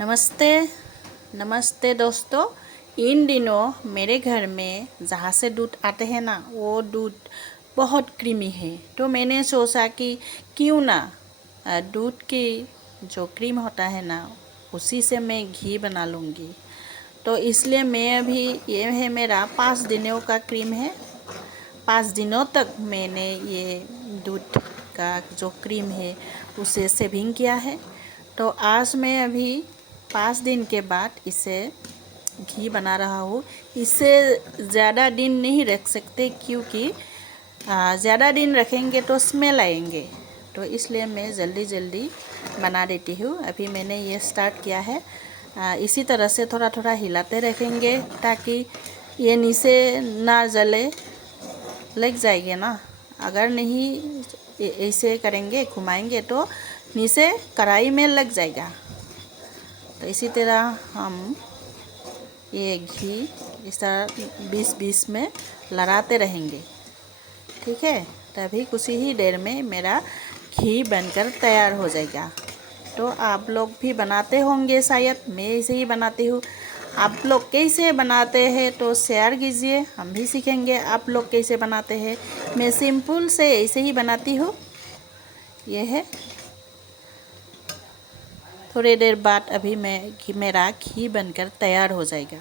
नमस्ते नमस्ते दोस्तों। इन दिनों मेरे घर में जहाँ से दूध आते हैं ना, वो दूध बहुत क्रीमी है। तो मैंने सोचा कि क्यों ना दूध की जो क्रीम होता है ना, उसी से मैं घी बना लूँगी। तो इसलिए मैं अभी, ये है मेरा 5 दिनों का क्रीम है। 5 दिनों तक मैंने ये दूध का जो क्रीम है उसे सेविंग किया है। तो आज मैं अभी 5 दिन के बाद इसे घी बना रहा हूँ। इसे ज़्यादा दिन नहीं रख सकते, क्योंकि ज़्यादा दिन रखेंगे तो स्मेल आएंगे। तो इसलिए मैं जल्दी जल्दी बना देती हूँ। अभी मैंने ये स्टार्ट किया है। इसी तरह से थोड़ा थोड़ा हिलाते रहेंगे ताकि ये नीचे ना जले, लग जाएगी ना। अगर नहीं ऐसे करेंगे, घुमाएंगे तो नीचे कढ़ाई में लग जाएगा। तो इसी तरह हम ये घी इस तरह 20-20 में लड़ाते रहेंगे, ठीक है। तभी कुछ ही देर में मेरा घी बनकर तैयार हो जाएगा। तो आप लोग भी बनाते होंगे शायद, मैं ऐसे ही बनाती हूँ। आप लोग कैसे बनाते हैं तो शेयर कीजिए, हम भी सीखेंगे आप लोग कैसे बनाते हैं। मैं सिंपल से ऐसे ही बनाती हूँ। ये है, थोड़ी देर बाद अभी मेरा घी बनकर तैयार हो जाएगा।